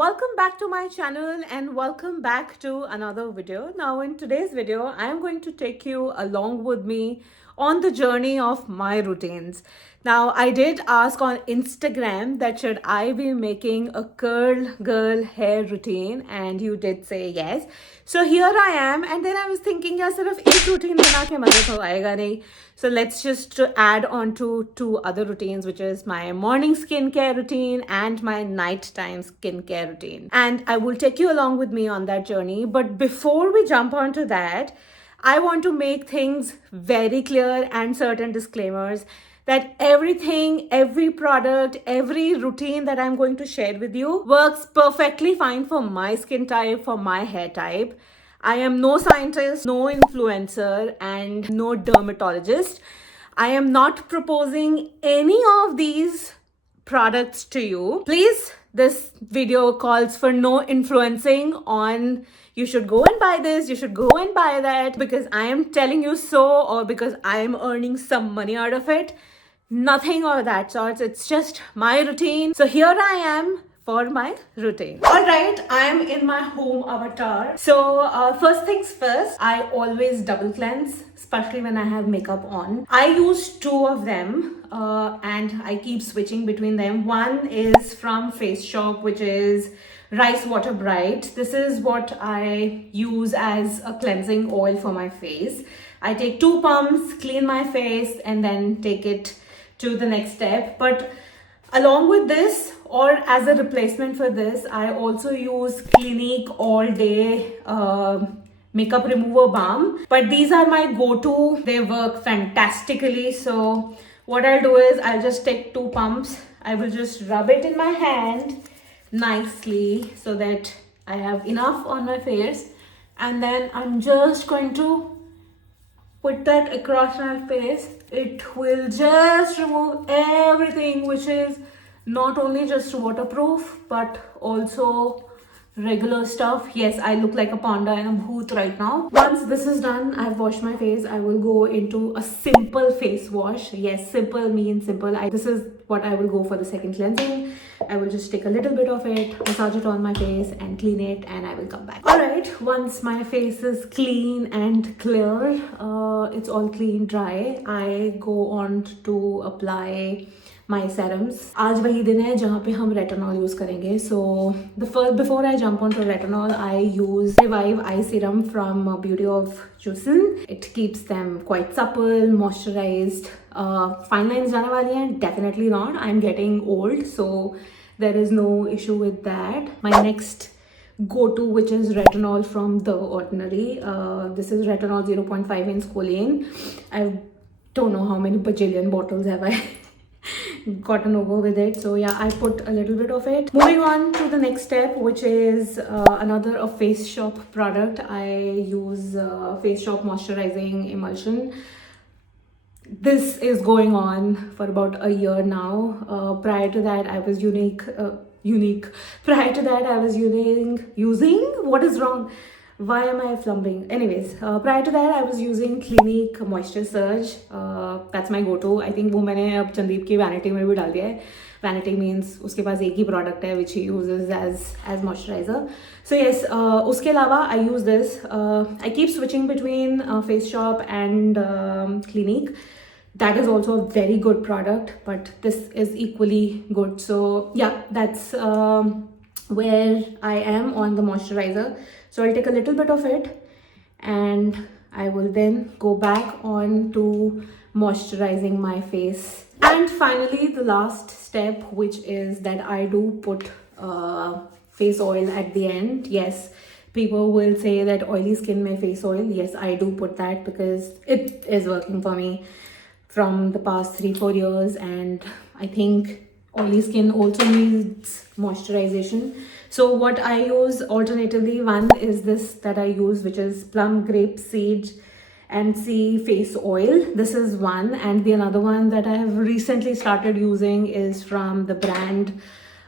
Welcome back to my channel and welcome back to another video. Now in today's video, I am going to take you along with me on the journey of my routines. Now I did ask on Instagram that should I be making a curl girl hair routine, and you did say yes. So here I am, and then I was thinking यार सिर्फ एक routine बना के मजा तो आएगा नहीं. So let's just add on to two other routines, which is my morning skincare routine and my nighttime skincare routine. And I will take you along with me on that journey. But before we jump onto that, I want to make things very clear and certain disclaimers that everything, every product, every routine that I'm going to share with you works perfectly fine for my skin type, for my hair type. I am no scientist, no influencer, and no dermatologist. I am not proposing any of these products to you. Please, this video calls for no influencing on you should go and buy this, you should go and buy that because I am telling you so or because I am earning some money out of it. Nothing of that sort. It's just my routine. So here I am for my routine. All right, I am in my home avatar. So first things first, I always double cleanse, especially when I have makeup on. I use two of them and I keep switching between them. One is from Face Shop, which is Rice Water Bright. This is what I use as a cleansing oil for my face. I take 2 pumps, clean my face, and then take it to the next step. But along with this, or as a replacement for this, I also use Clinique All Day Makeup Remover Balm. But these are my go-to. They work fantastically. So what I'll do is I'll just take 2 pumps. I will just rub it in my hand nicely so that I have enough on my face. And then I'm just going to put that across my face. It will just remove everything which is not only just waterproof but also regular stuff. Yes, I look like a panda and a bhoot right now. Once this is done, I've washed my face, I will go into a simple face wash. Yes, simple means simple. This is what I will go for the second cleansing. I will just take a little bit of it, massage it on my face and clean it, and I will come back. Alright, once my face is clean and clear, it's all clean, dry, I go on to apply my serums. आज वही दिन है जहाँ पे हम retinol use करेंगे. So before I jump onto retinol, I use Revive Eye Serum from Beauty of Joseon. It keeps them quite supple, moisturized. Fine lines जाने वाली हैं? Definitely not. I'm getting old, so there is no issue with that. My next go-to, which is retinol from The Ordinary. This is retinol 0.5 in squalane. I don't know how many bajillion bottles have I gotten over with it. So yeah, I put a little bit of it. Moving on to the next step, which is another Face Shop product. I use Face Shop moisturizing emulsion. This is going on for about a year now. Prior to that, I was Prior to that, I was using what is wrong? Why am I flubbing? Anyways, prior to that, I was using Clinique Moisture Surge. That's my go-to. I think वो मैंने अब चंदीप की Vanity में भी डाल दिया है. Vanity means उसके पास एक ही product है which he uses as moisturizer. So yes, उसके अलावा I use this. I keep switching between Face Shop and Clinique. That is also a very good product, but this is equally good. So yeah, that's where I am on the moisturizer. So I'll take a little bit of it and I will then go back on to moisturizing my face. And finally, the last step, which is that I do put face oil at the end. Yes, people will say that oily skin may face oil. Yes, I do put that because it is working for me from the past 3-4 years, and I think oily skin also needs moisturization. So what I use alternatively, one is this that I use, which is plum grape seed and sea face oil. This is one, and the another one that I have recently started using is from the brand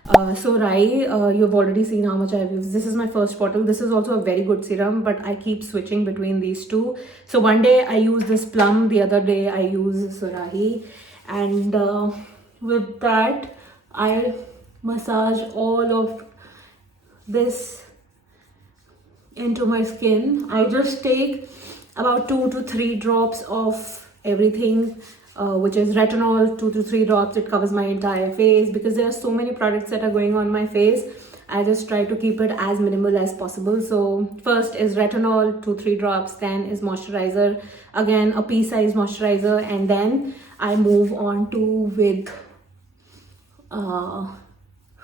Sorai. You've already seen how much I've used. This is my first bottle. This is also a very good serum, but I keep switching between these two. So one day I use this plum, the other day I use Sorai, and with that I massage all of this into my skin. I just take about 2 to 3 drops of everything, which is retinol. 2 to 3 drops, it covers my entire face. Because there are so many products that are going on my face, I just try to keep it as minimal as possible. So first is retinol, 2-3 drops, then is moisturizer, again a pea size moisturizer, and then I move on to with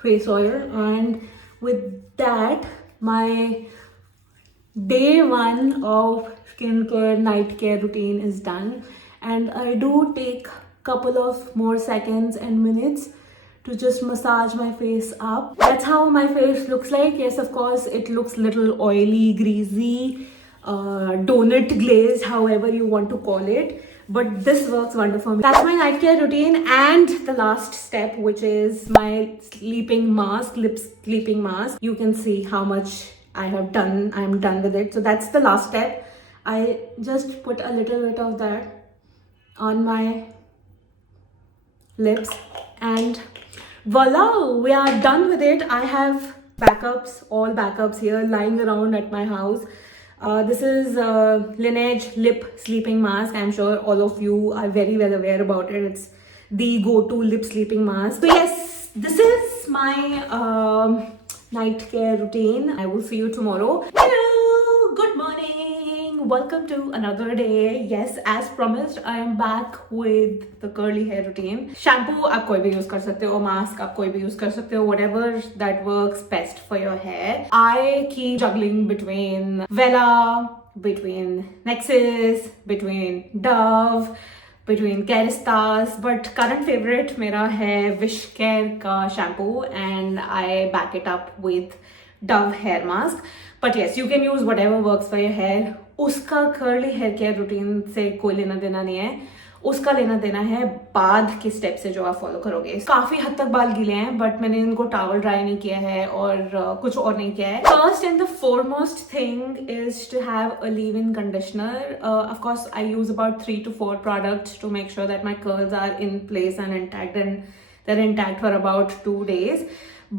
face oil. And with that, my day 1 of skincare night care routine is done, and I do take couple of more seconds and minutes to just massage my face up. That's how my face looks like. Yes, of course, it looks little oily, greasy, donut glazed, however you want to call it. But this works wonderful. That's my night care routine. And the last step, which is my sleeping mask, lip sleeping mask. You can see how much I have done. I'm done with it. So that's the last step. I just put a little bit of that on my lips, and voila, we are done with it. I have backups, all backups here lying around at my house. This is Lineage lip sleeping mask. I'm sure all of you are very well aware about it. It's the go-to lip sleeping mask. So yes, this is my night care routine. I will see you tomorrow. Hello, good morning. Welcome to another day. Yes, as promised, I am back with the curly hair routine. Shampoo आप कोई भी use कर सकते हो, mask आप कोई भी use कर सकते हो, whatever that works best for your hair. I keep juggling between Vela, between Nexus, between Dove, between Keristas, but current favorite मेरा है Wishcare का shampoo, and I back it up with Dove hair mask. But yes, you can use whatever works for your hair. उसका curly hair care routine से कोई लेना देना नहीं है. उसका लेना देना है बाद के स्टेप से जो आप फॉलो करोगे. काफी हद तक बाल गीले हैं, बट मैंने इनको टॉवल ड्राई नहीं किया है और कुछ और नहीं किया है. First and the foremost thing is to have a leave-in conditioner. Of course, I use about 3 to 4 products to make sure that my curls are in place and intact, and they're intact for about 2 days.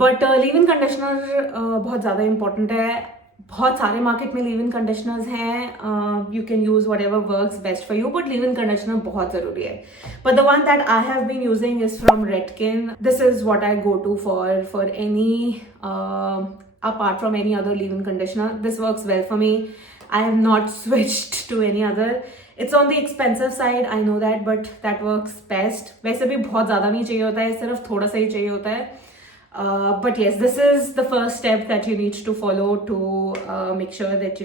But leave-in conditioner बहुत ज़्यादा important है. बहुत सारे market में leave in conditioners हैं. You can use whatever works best for you, but leave in conditioner बहुत जरूरी है. But the one that I have been using is from Redken. This is what I go to for any apart from any other leave-in conditioner. This works well for me. I have not switched to any other. It's on the expensive side, I know that, but that works best. वैसे भी बहुत ज़्यादा नहीं चाहिए होता है, सिर्फ थोड़ा सा ही चाहिए होता है. But yes, this is the first step that you need to follow to make sure that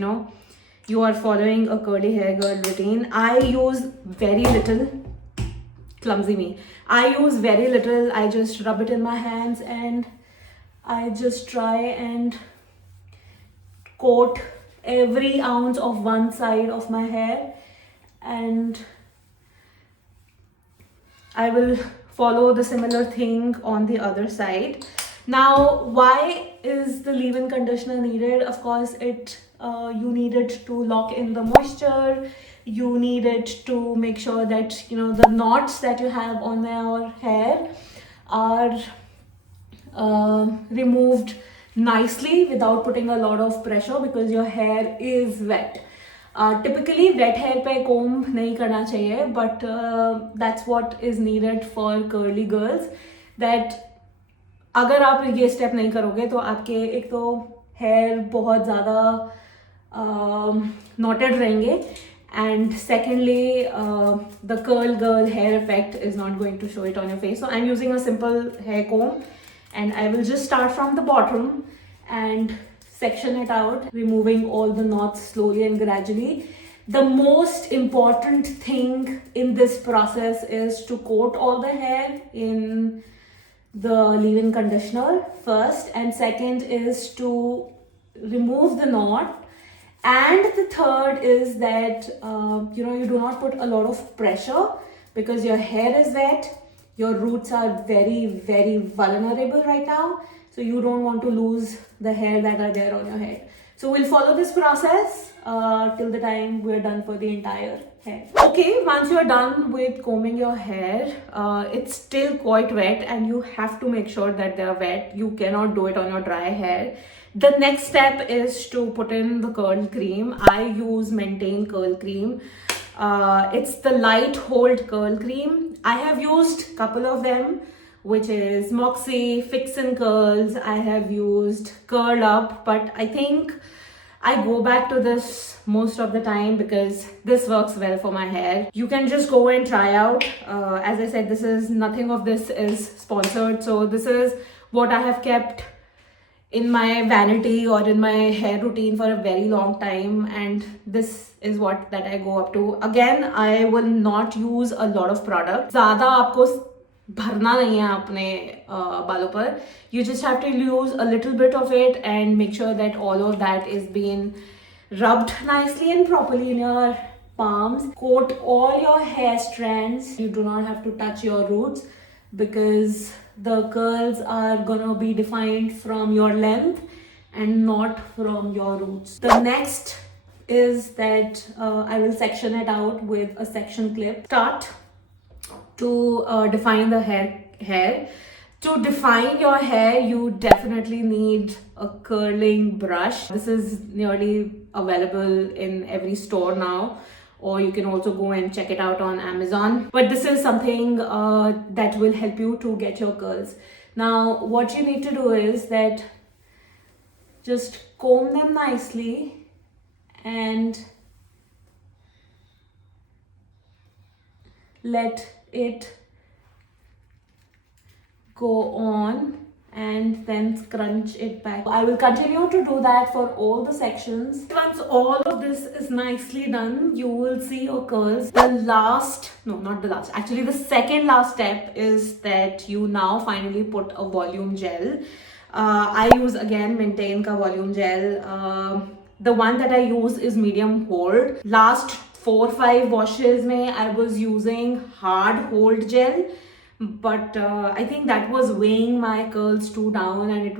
you are following a curly hair girl routine. I use very little. Clumsy me. I use very little. I just rub it in my hands and I just try and coat every ounce of one side of my hair, and I will follow the similar thing on the other side. Now, why is the leave-in conditioner needed? Of course, you need it to lock in the moisture. You need it to make sure that the knots that you have on your hair are removed nicely without putting a lot of pressure, because your hair is wet. Typically wet hair पे comb नहीं करना चाहिए, but that's what is needed for curly girls. That अगर आप ये step नहीं करोगे तो आपके एक तो hair बहुत ज़्यादा knotted रहेंगे, and secondly the curl girl hair effect is not going to show it on your face. So I'm using a simple hair comb, and I will just start from the bottom and section it out, removing all the knots slowly and gradually. The most important thing in this process is to coat all the hair in the leave-in conditioner first, and second is to remove the knot, and the third is that you do not put a lot of pressure, because your hair is wet, your roots are very, very vulnerable right now. So you don't want to lose the hair that are there on your head. So we'll follow this process till the time we're done for the entire hair. Okay, once you're done with combing your hair, it's still quite wet and you have to make sure that they're wet. You cannot do it on your dry hair. The next step is to put in the curl cream. I use Maintain Curl Cream. It's the light hold curl cream. I have used a couple of them, which is Moxie, Fix and Curls. I have used Curl Up, but I think I go back to this most of the time because this works well for my hair. You can just go and try out. As I said, nothing of this is sponsored. So this is what I have kept in my vanity or in my hair routine for a very long time, and this is what that I go up to. Again, I will not use a lot of product. ज़्यादा आपको भरना नहीं है अपने बालों पर. You just have to use a little bit of it and make sure that all of that is being rubbed nicely and properly in your palms. Coat all your hair strands. You do not have to touch your roots because the curls are gonna be defined from your length and not from your roots. The next is that I will section it out with a section clip. Start to define the hair. To define your hair, you definitely need a curling brush. This is nearly available in every store now, or you can also go and check it out on Amazon. But this is something that will help you to get your curls. Now, what you need to do is that just comb them nicely and let it go on and then scrunch it back. I will continue to do that for all the sections. Once all of this is nicely done, you will see your curls. Actually the second last step is that you now finally put a volume gel. I use again Maintain ka volume gel. The one that I use is medium hold. Last 4-5 washes mein I was using hard hold gel, but I think that was weighing my curls too down and it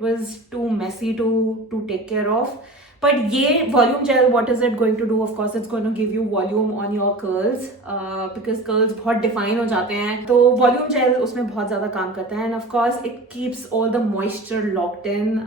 was too messy to take care of. But ye volume gel, what is it going to do? Of course, it's going to give you volume on your curls because curls बहुत define हो जाते हैं. तो volume gel उसमें बहुत ज़्यादा काम करता है, and of course it keeps all the moisture locked in.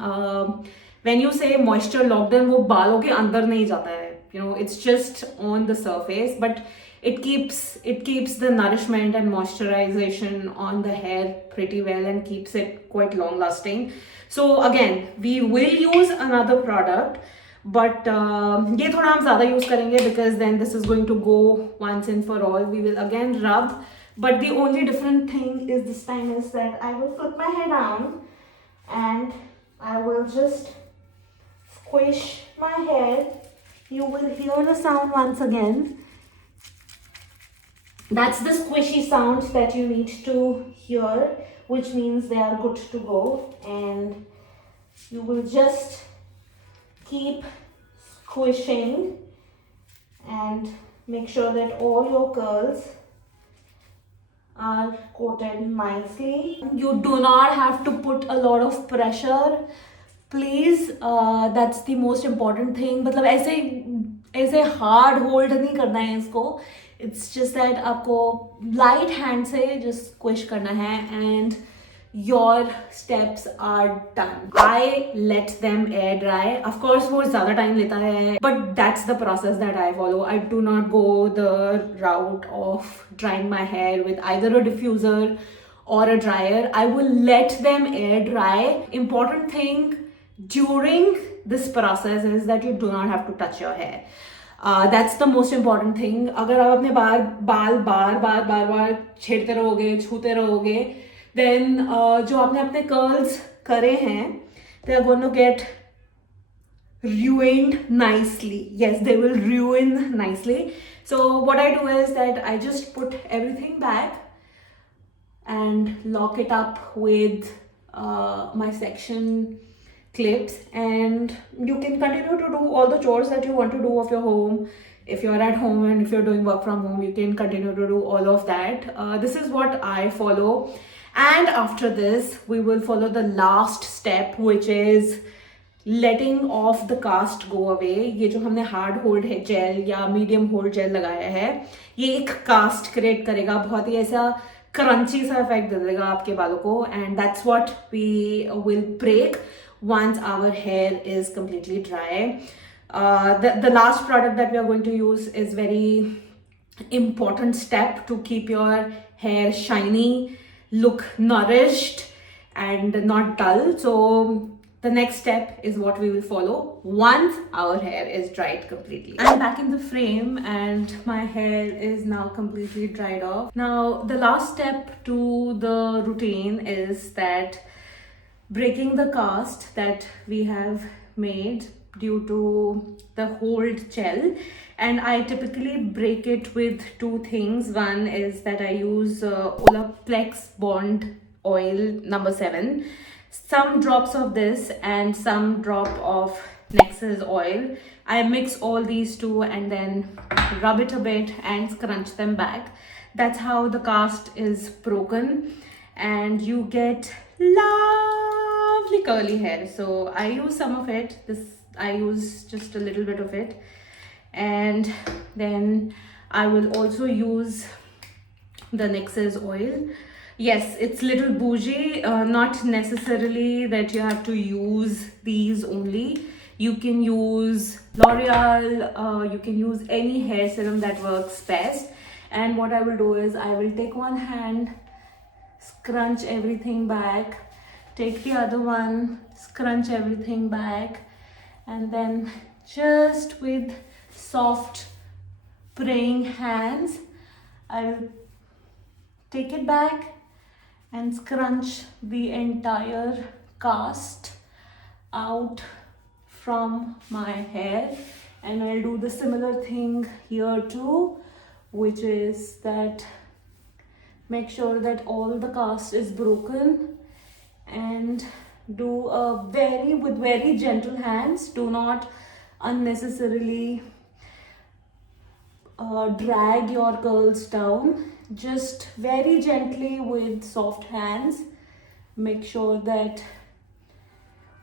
When you say moisture locked in, वो बालों के अंदर नहीं जाता है. You know, it's just on the surface, but it keeps the nourishment and moisturization on the hair pretty well and keeps it quite long lasting. So again, we will use another product, but ये थोड़ा हम ज़्यादा use करेंगे because then this is going to go once and for all. We will again rub, but the only different thing is this time is that I will put my hair down and I will just squish my hair. You will hear the sound once again. That's the squishy sound that you need to hear, which means they are good to go. And you will just keep squishing and make sure that all your curls are coated nicely. You do not have to put a lot of pressure. Please, that's the most important thing. मतलब ऐसे hard hold नहीं करना है इसको. It's just that आपको light hand से just squish करना है and your steps are done. I let them air dry. Of course, वो ज़्यादा time लेता है, but that's the process that I follow. I do not go the route of drying my hair with either a diffuser or a dryer. I will let them air dry. Important thing during this process is that you do not have to touch your hair. That's the most important thing. अगर आप अपने बाल बार छेड़ते रहोगे, छूते रहोगे, then जो आपने अपने curls करे हैं, they are going to get ruined nicely. Yes, they will ruin nicely. So what I do is that I just put everything back and lock it up with my section clips, and you can continue to do all the chores that you want to do of your home. If you're at home and if you're doing work from home, you can continue to do all of that. This is what I follow. And after this, we will follow the last step, which is letting off the cast go away. ये जो हमने hard hold है gel या medium hold gel लगाया है, ये एक cast create करेगा, बहुत ही ऐसा क्रंची सा इफेक्ट दे देगा आपके बालों को, and that's what we will break once our hair is completely dry. The last product that we are going to use is very important step to keep your hair shiny, look nourished and not dull. So the next step is what we will follow once our hair is dried completely. I'm back in the frame and my hair is now completely dried off. Now the last step to the routine is that breaking the cast that we have made due to the hold gel, and I typically break it with two things. One is that I use Olaplex Bond oil number 7, some drops of this and some drop of Nexus oil. I mix all these two and then rub it a bit and scrunch them back. That's how the cast is broken and you get lovely curly hair. So I use some of it. I use just a little bit of it, and then I will also use the Nexus oil. Yes, it's little bougie, not necessarily that you have to use these only. You can use L'Oreal, you can use any hair serum that works best. And what I will do is I will take one hand, scrunch everything back, take the other one, scrunch everything back, and then just with soft praying hands I will take it back and scrunch the entire cast out from my hair. And I'll do the similar thing here too, which is that make sure that all the cast is broken and do with very gentle hands. Do not unnecessarily drag your curls down. Just very gently with soft hands make sure that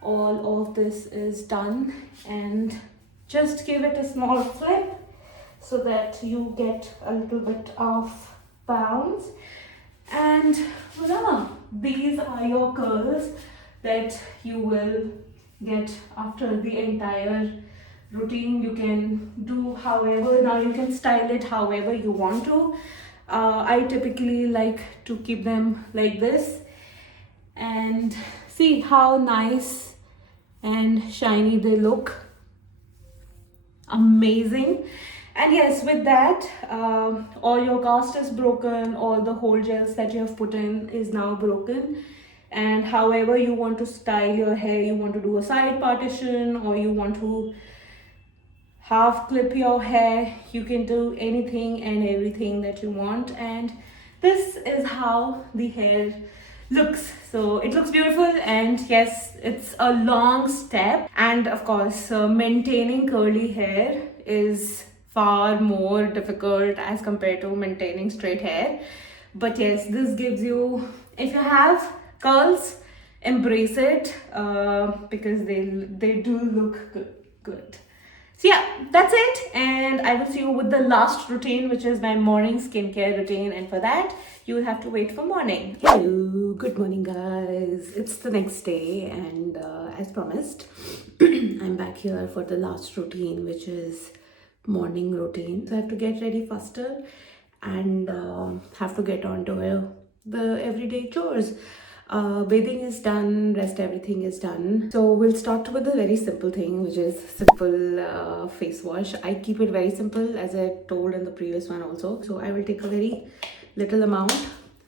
all of this is done, and just give it a small flip so that you get a little bit of bounce. And voila, these are your curls that you will get after the entire routine. You can do however, now you can style it however you want to. I typically like to keep them like this, and see how nice and shiny they look. Amazing. And yes, with that, all your cast is broken, all the hold gels that you have put in is now broken. And however you want to style your hair, you want to do a side partition or you want to half clip your hair, you can do anything and everything that you want. And this is how the hair looks. So it looks beautiful, and yes, it's a long step, and of course maintaining curly hair is far more difficult as compared to maintaining straight hair. But yes, this gives you, if you have curls, embrace it, because they do look good. So yeah, that's it, and I will see you with the last routine, which is my morning skincare routine, and for that you will have to wait for morning. Hello, good morning guys. It's the next day, and as promised I'm back here for the last routine, which is morning routine. So I have to get ready faster and have to get on to the everyday chores. Bathing is done, rest everything is done. So we'll start with a very simple thing, which is simple face wash. I keep it very simple, as I told in the previous one also. So I will take a very little amount,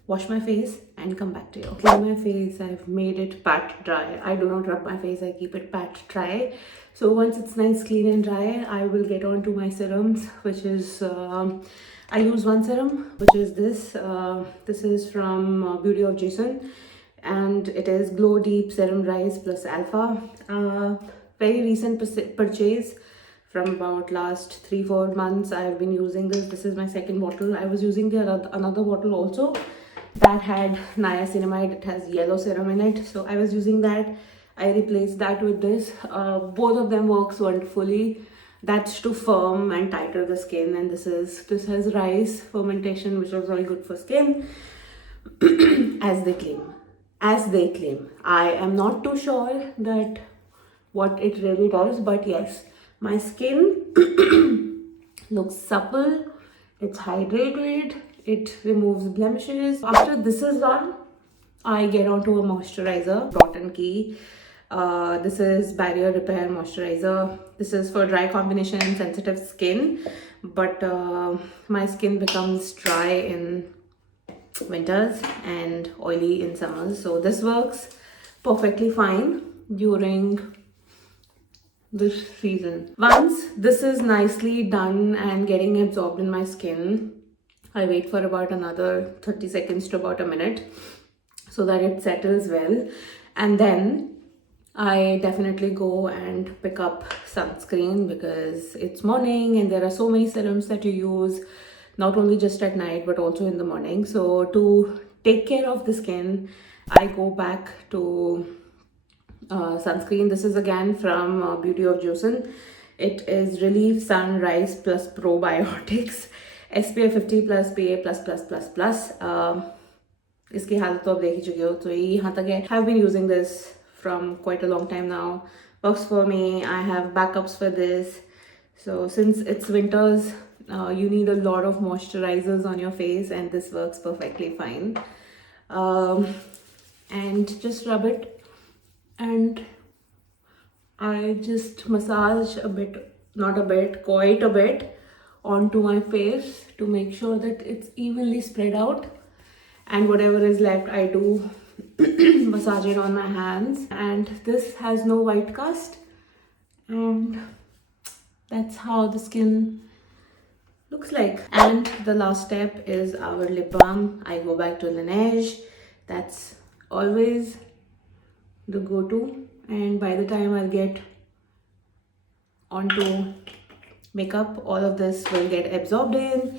wash my face and come back to you. Clean my face, I've made it pat dry. I do not rub my face, I keep it pat dry. So once it's nice, clean and dry, I will get on to my serums, which is I use one serum, which is this. This is from Beauty of Jason, and it is Glow Deep Serum Rise Plus Alpha. Very recent purchase from about last 3-4 months. I have been using this. This is my second bottle. I was using the another bottle also that had niacinamide. It has yellow serum in it, so I was using that. I replaced that with this. Both of them works wonderfully. That's to firm and tighter the skin, and this has rice fermentation, which is very good for skin, as they claim. As they claim. I am not too sure that what it really does, but yes, my skin looks supple, it's hydrated, it removes blemishes. After this is done, I get onto a moisturizer, Dot and Key. This is barrier repair moisturizer. This is for dry combination and sensitive skin, but my skin becomes dry in winters and oily in summers, so this works perfectly fine during this season. Once this is nicely done and getting absorbed in my skin, I wait for about another 30 seconds to about a minute so that it settles well, and then I definitely go and pick up sunscreen because it's morning and there are so many serums that you use, not only just at night but also in the morning. So to take care of the skin, I go back to sunscreen. This is again from Beauty of Joseon. It is Relief Sunrise Plus Probiotics SPF 50 plus PA plus plus plus plus. इसकी हालत तो आप देख ही चुके हो, तो ये यहाँ तक है. I've been using this from quite a long time now. Works for me. I have backups for this. So since it's winters, you need a lot of moisturizers on your face, and this works perfectly fine. And just rub it, and I just massage a bit, not a bit, quite a bit onto my face to make sure that it's evenly spread out, and whatever is left I do massage it on my hands. And this has no white cast, and that's how the skin looks like. And the last step is our lip balm. I go back to Laneige. That's always the go-to, and by the time I'll get onto makeup, all of this will get absorbed in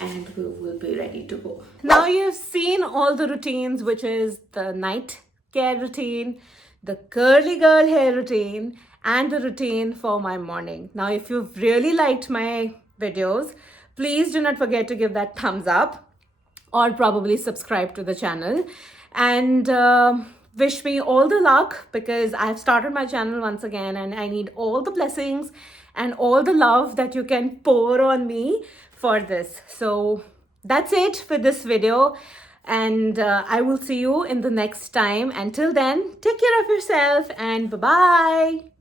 and we will be ready to go. Now you've seen all the routines, which is the night care routine, the curly girl hair routine, and the routine for my morning. Now if you've really liked my videos, please do not forget to give that thumbs up or probably subscribe to the channel, and wish me all the luck because I've started my channel once again and I need all the blessings and all the love that you can pour on me for this. So that's it for this video, and I will see you in the next time. Until then, take care of yourself and bye-bye.